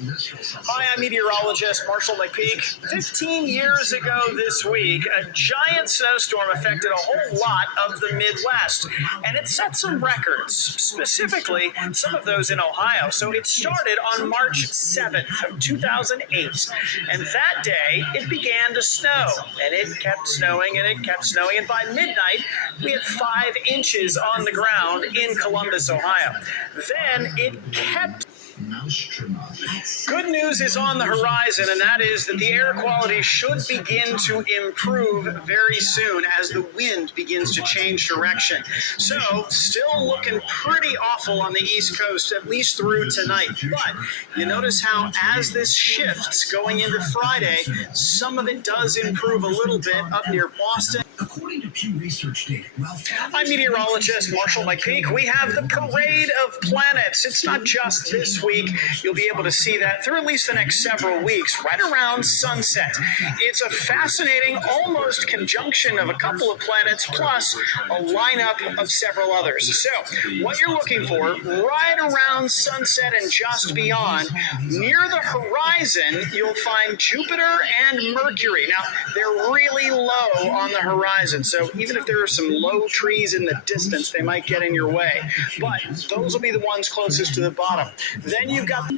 Hi, I'm meteorologist Marshall McPeek. 15 years ago this week, a giant snowstorm affected a whole lot of the Midwest, and it set some records, specifically some of those in Ohio. So it started on March 7th of 2008, and that day it began to snow, and it kept snowing, and it kept snowing, and by midnight we had 5 inches on the ground in Columbus, Ohio. Then it kept. Good news is on the horizon, and that is that the air quality should begin to improve very soon as the wind begins to change direction. So, still looking pretty awful on the East Coast, at least through tonight. But you notice how as this shifts going into Friday, some of it does improve a little bit up near Boston. According to Pew Research data, I'm meteorologist Marshall McPeek. We have the Parade of Planets. It's not just this week. You'll be able to see that through at least the next several weeks, right around sunset. It's a fascinating, almost conjunction of a couple of planets plus a lineup of several others. So, what you're looking for, right around sunset and just beyond, near the horizon, you'll find Jupiter and Mercury. Now, they're really low on the horizon, so even if there are some low trees in the distance, they might get in your way. But those will be the ones closest to the bottom. Then you've got.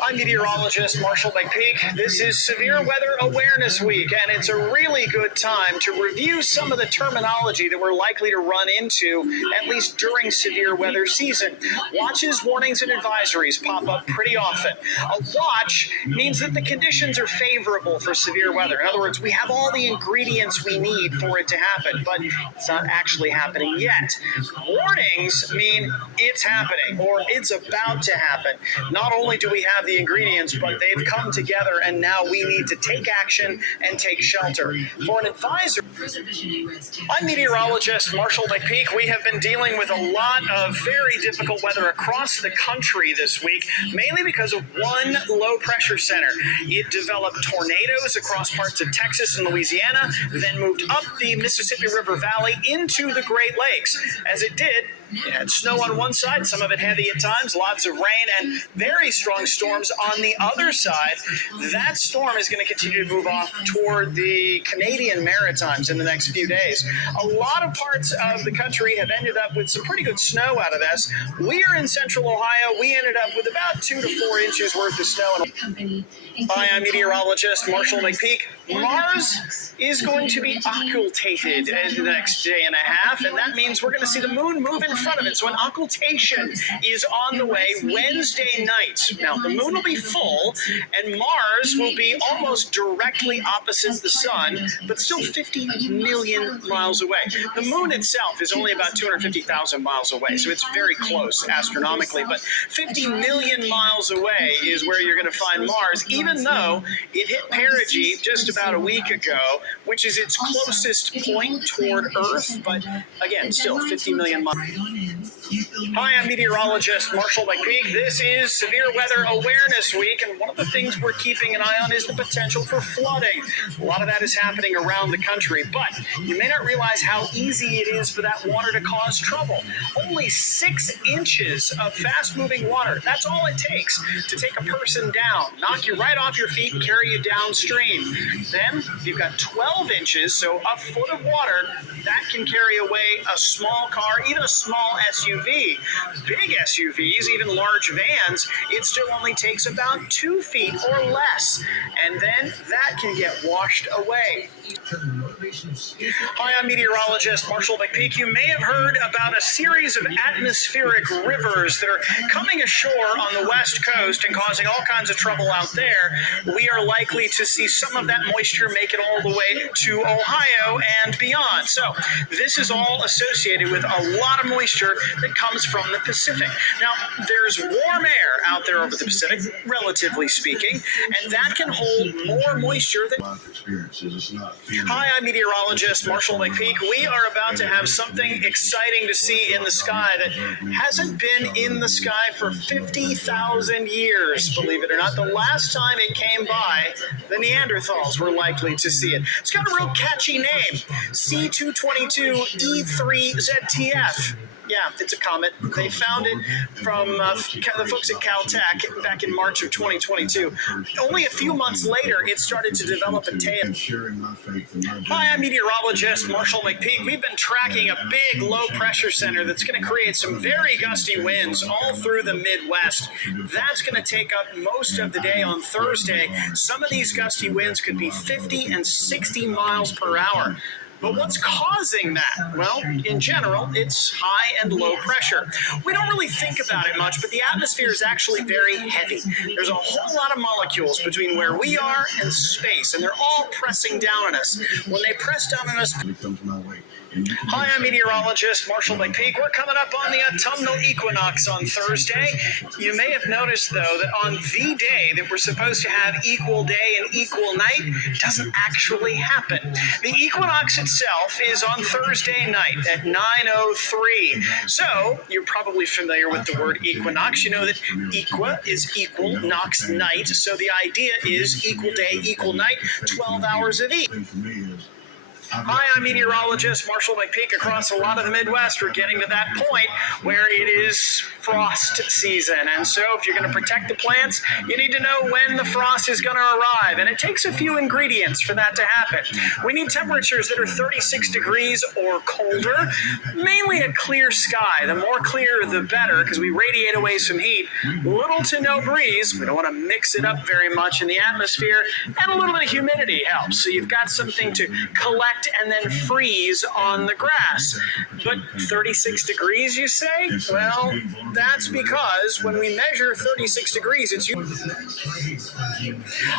I'm meteorologist Marshall McPeek. This is Severe Weather Awareness Week, and it's a really good time to review some of the terminology that we're likely to run into, at least during severe weather season. Watches, warnings, and advisories pop up pretty often. A watch means that the conditions are favorable for severe weather. In other words, we have all the ingredients we need for it to happen, but it's not actually happening yet. Warnings mean it's happening, or it's about to happen. Not only do we have the ingredients, but they've come together, and now we need to take action and take shelter. For an advisor, I'm meteorologist Marshall McPeek. We have been dealing with a lot of very difficult weather across the country this week, mainly because of one low pressure center. It developed tornadoes across parts of Texas and Louisiana, then moved up the Mississippi River Valley into the Great Lakes. As it did, it had snow on one side, some of it heavy at times, lots of rain, and very strong storms on the other side. That storm is going to continue to move off toward the Canadian Maritimes in the next few days. A lot of parts of the country have ended up with some pretty good snow out of this. We are in central Ohio. We ended up with about 2 to 4 inches worth of snow. Hi, I'm meteorologist Marshall McPeek. Mars is going to be occultated in the next day and a half, and that means we're going to see the moon move in front of it. So an occultation is on the way Wednesday night. Now, the moon will be full, and Mars will be almost directly opposite the sun, but still 50 million miles away. The moon itself is only about 250,000 miles away, so it's very close astronomically, but 50 million miles away is where you're going to find Mars, even though it hit perigee just about a week ago, which is its closest point toward Earth, but again, still 50 million miles. Hi, I'm meteorologist Marshall McPeek. This is Severe Weather Awareness Week, and one of the things we're keeping an eye on is the potential for flooding. A lot of that is happening around the country, but you may not realize how easy it is for that water to cause trouble. Only 6 inches of fast-moving water, that's all it takes to take a person down, knock you right off your feet and carry you downstream. Then you've got 12 inches, so a foot of water, that can carry away a small car, even a small SUV. Big SUVs, even large vans, it still only takes about 2 feet or less, and then that can get washed away. Hi, I'm meteorologist Marshall McPeek. You may have heard about a series of atmospheric rivers that are coming ashore on the west coast and causing all kinds of trouble out there. We are likely to see some of that moisture make it all the way to Ohio and beyond. So this is all associated with a lot of moisture that comes from the Pacific. Now, there's warm air out there over the Pacific, relatively speaking, and that can hold more moisture than... Hi, I'm meteorologist Marshall McPeek. We are about to have something exciting to see in the sky that hasn't been in the sky for 50,000 years, believe it or not. The last time it came by, the Neanderthals were likely to see it. It's got a real catchy name, C222E3ZTF. Yeah, it's a comet. They found it from the folks at Caltech back in March of 2022. Only a few months later, it started to develop a tail. Hi, I'm meteorologist Marshall McPeek. We've been tracking a big low-pressure center that's going to create some very gusty winds all through the Midwest. That's going to take up most of the day on Thursday. Some of these gusty winds could be 50 and 60 miles per hour. But what's causing that? Well, in general, it's high and low pressure. We don't really think about it much, but the atmosphere is actually very heavy. There's a whole lot of molecules between where we are and space, and they're all pressing down on us. When they press down on us... Hi, I'm meteorologist Marshall McPeek. We're coming up on the autumnal equinox on Thursday. You may have noticed, though, that on the day that we're supposed to have equal day and equal night, it doesn't actually happen. The equinox itself is on Thursday night at 9:03. So you're probably familiar with the word equinox. You know that equa is equal, nox night. So the idea is equal day, equal night, 12 hours of each. Hi, I'm meteorologist Marshall McPeek. Across a lot of the Midwest, we're getting to that point where it is frost season. And so if you're going to protect the plants, you need to know when the frost is going to arrive. And it takes a few ingredients for that to happen. We need temperatures that are 36 degrees or colder, mainly a clear sky. The more clear, the better, because we radiate away some heat. Little to no breeze. We don't want to mix it up very much in the atmosphere. And a little bit of humidity helps. So you've got something to collect and then freeze on the grass. But 36 degrees, you say? Well, that's because when we measure 36 degrees, it's...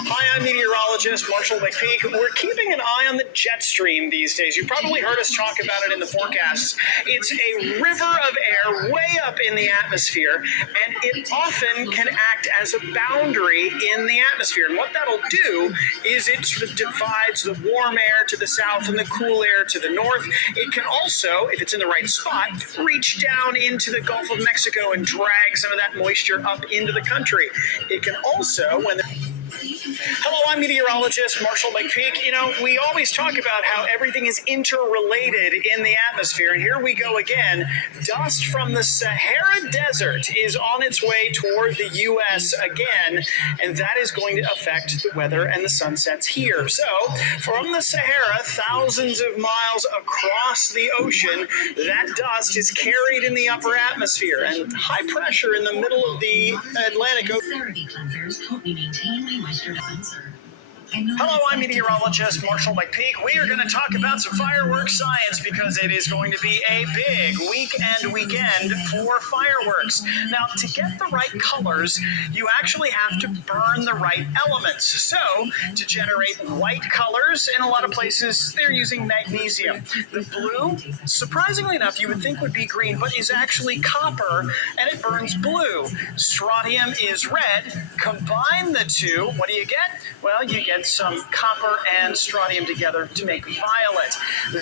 Hi, I'm meteorologist Marshall McPeek. We're keeping an eye on the jet stream these days. You've probably heard us talk about it in the forecasts. It's a river of air way up in the atmosphere, and it often can act as a boundary in the atmosphere. And what that'll do is it sort of divides the warm air to the south and the cool air to the north. It can also, if it's in the right spot, reach down into the Gulf of Mexico and drag some of that moisture up into the country. It can also, when Hello, I'm meteorologist Marshall McPeek. You know, we always talk about how everything is interrelated in the atmosphere, and here we go again. Dust from the Sahara Desert is on its way toward the U.S. again, and that is going to affect the weather and the sunsets here. So, from the Sahara, thousands of miles across the ocean, that dust is carried in the upper atmosphere, and high pressure in the middle of the Atlantic Ocean. Hello, I'm meteorologist Marshall McPeek. We are going to talk about some fireworks science because it is going to be a big weekend for fireworks. Now, to get the right colors, you actually have to burn the right elements. So, to generate white colors, in a lot of places, they're using magnesium. The blue, surprisingly enough, you would think would be green, but is actually copper, and it burns blue. Strontium is red. Combine the two, what do you get? Well, you get some copper and strontium together to make violet.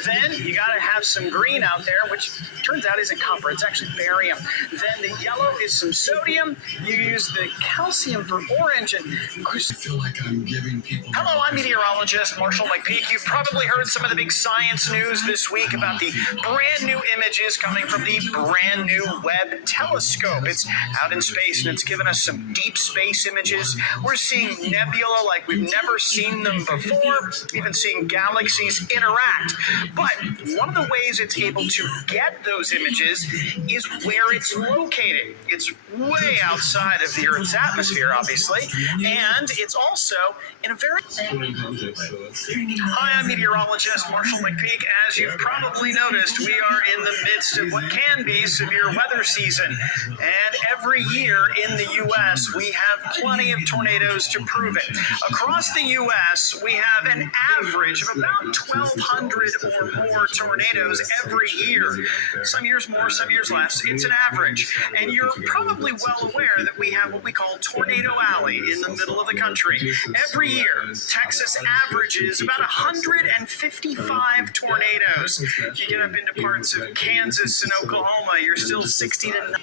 Then you got to have some green out there, which turns out isn't copper, it's actually barium. Then the yellow is some sodium. You use the calcium for orange. And I feel like I'm giving people... Hello, I'm meteorologist Marshall McPeek. You've probably heard some of the big science news this week about the brand new images coming from the brand new Webb telescope. It's out in space and it's given us some deep space images. We're seeing nebula like we've never seen them before, even seeing galaxies interact. But one of the ways it's able to get those images is where it's located. It's way outside of the Earth's atmosphere, obviously, and it's also in a very... Hi, I'm meteorologist Marshall McPeek. As you've probably noticed, we are in the midst of what can be severe weather season. And every year in the U.S., we have plenty of tornadoes to prove it. Across the U.S., we have an average of about 1,200 or more tornadoes every year. Some years more, some years less. It's an average. And you're probably well aware that we have what we call Tornado Alley in the middle of the country. Every year, Texas averages about 155 tornadoes. You get up into parts of Kansas and Oklahoma, you're still 60 to 90.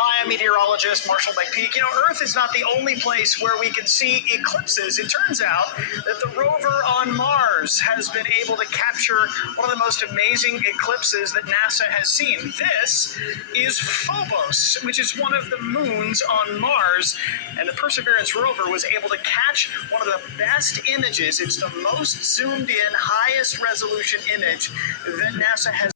Hi, I'm meteorologist Marshall McPeek. You know, Earth is not the only place where we can see eclipses. It turns out that the rover on Mars has been able to capture one of the most amazing eclipses that NASA has seen. This is Phobos, which is one of the moons on Mars, and the Perseverance rover was able to catch one of the best images. It's the most zoomed in, highest resolution image that NASA has